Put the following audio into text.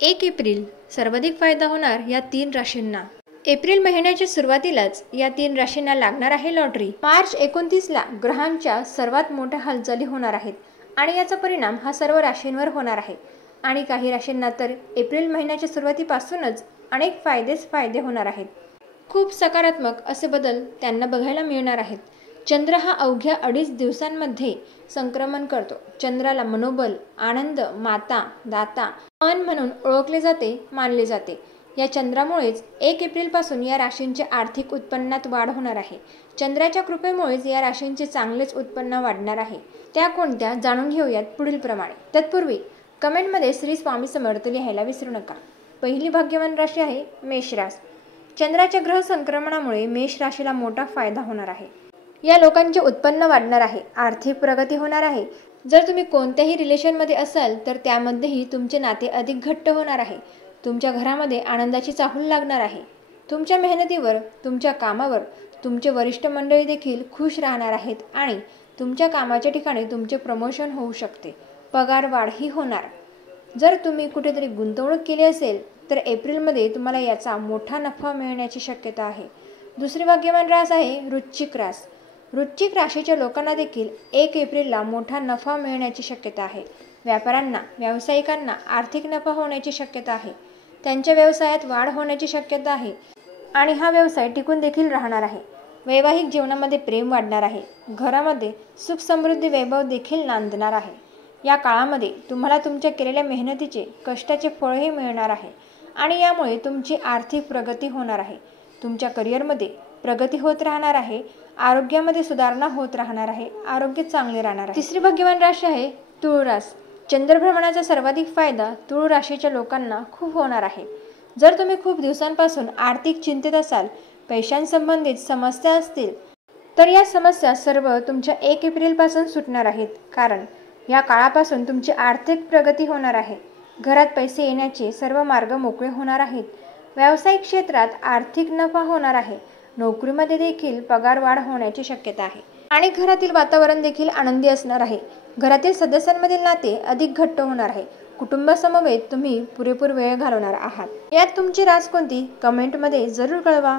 1 April सर्वाधिक फायदा होणार या 3 राशींना। एप्रिल महिन्याच्या सुरुवातीलाच या 3 राशींना लागणार आहे लॉटरी। मार्च 29ला ग्रहांच्या सर्वात मोठ्या हालचाली होणार आहेत आणि याचा परिणाम हा सर्व राशींवर होणार आहे आणि काही राशींना तर एप्रिल महिन्याच्या सुरुवातीपासूनच अनेक फायदे होणार आहेत। खूप सकारात्मक असे बदल त्यांना बघायला मिळणार आहेत। चंद्र हा अवघ्या 2.5 दिवसांमध्ये संक्रमण करतो। चंद्राला मनोबल, आनंद, माता, दाता, मन म्हणून ओळखले मानले जाते। या चंद्रामुळेच 1 एप्रिलपासून या राशींचे आर्थिक उत्पन्नात वाढ होणार आहे। चंद्राच्या कृपेमुळेच या राशींचे चांगलेच उत्पन्न वाढणार आहे। त्या कोणत्या जाणून घेऊयात पुढील प्रमाणे। तत्पूर्वी कमेंटमध्ये श्री स्वामी समर्थ लिहायला विसरू नका। पहिली भाग्यवान राशी आहे मेष राशी। चंद्राच्या ग्रह संक्रमणामुळे मेष राशीला मोठा फायदा होणार आहे। या लोकांचे उत्पन्न वाढणार आहे, आर्थिक प्रगती होणार आहे। जर तुम्ही कोणत्याही रिलेशनमध्ये असाल तर त्यामध्येही तुमचे नाते अधिक घट्ट होणार आहे। तुमच्या घरामध्ये आनंदाची चाहूल लागणार आहे। तुमच्या मेहनतीवर, तुमच्या कामावर तुमचे वरिष्ठ मंडळी देखील खुश राहणार आहेत आणि तुमच्या कामाच्या ठिकाणी तुमचे प्रमोशन होऊ शकते। पगार वाढही होणार। जर तुम्ही कुठेतरी गुंतवणूक केली असेल तर एप्रिलमध्ये तुम्हाला याचा मोठा नफा मिळण्याची शक्यता आहे। दुसरी भाग्यवान रास आहे वृश्चिक रास। वृश्चिक राशीच्या लोकांना देखील 1 एप्रिलला मोठा नफा मिळण्याची शक्यता आहे। व्यापाऱ्यांना, व्यावसायिकांना आर्थिक नफा होण्याची शक्यता आहे। त्यांच्या व्यवसायात वाढ होण्याची शक्यता आहे आणि हा व्यवसाय टिकून देखील राहणार आहे। वैवाहिक जीवनामध्ये प्रेम वाढणार आहे। घरामध्ये सुख समृद्धी वैभव देखील नांदणार आहे। या काळामध्ये तुम्हाला तुमच्या केलेल्या मेहनतीचे, कष्टाचे फळही मिळणार आहे आणि यामुळे तुमची आर्थिक प्रगती होणार आहे। तुमच्या करिअरमध्ये प्रगती होत राहणार आहे। आरोग्यामध्ये सुधारणा होत राहणार आहे। आरोग्य चांगले राहणार आहे। तिसरी भाग्यवान राशी आहे तुळ रास। चंद्रभ्रमणाचा सर्वाधिक फायदा तुळ राशीच्या लोकांना खूप होणार आहे। जर तुम्ही खूप दिवसांपासून आर्थिक चिंतेत असाल, पैशांसंबंधित समस्या असतील तर या समस्या सर्व तुमच्या 1 एप्रिलपासून सुटणार आहेत, कारण या काळापासून तुमची आर्थिक प्रगती होणार आहे। घरात पैसे येण्याचे सर्व मार्ग मोकळे होणार आहेत। व्यावसायिक क्षेत्रात आर्थिक नफा होणार आहे। नोकरीमध्ये देखील पगार वाढ होण्याची शक्यता आहे आणि घरातील वातावरण देखील आनंदी असणार आहे। घरातील सदस्यांमधील नाते अधिक घट्ट होणार आहे। कुटुंबासमवेत तुम्ही पुरेपूर वेळ घालवणार आहात। यात तुमची रास कोणती कमेंटमध्ये जरूर कळवा।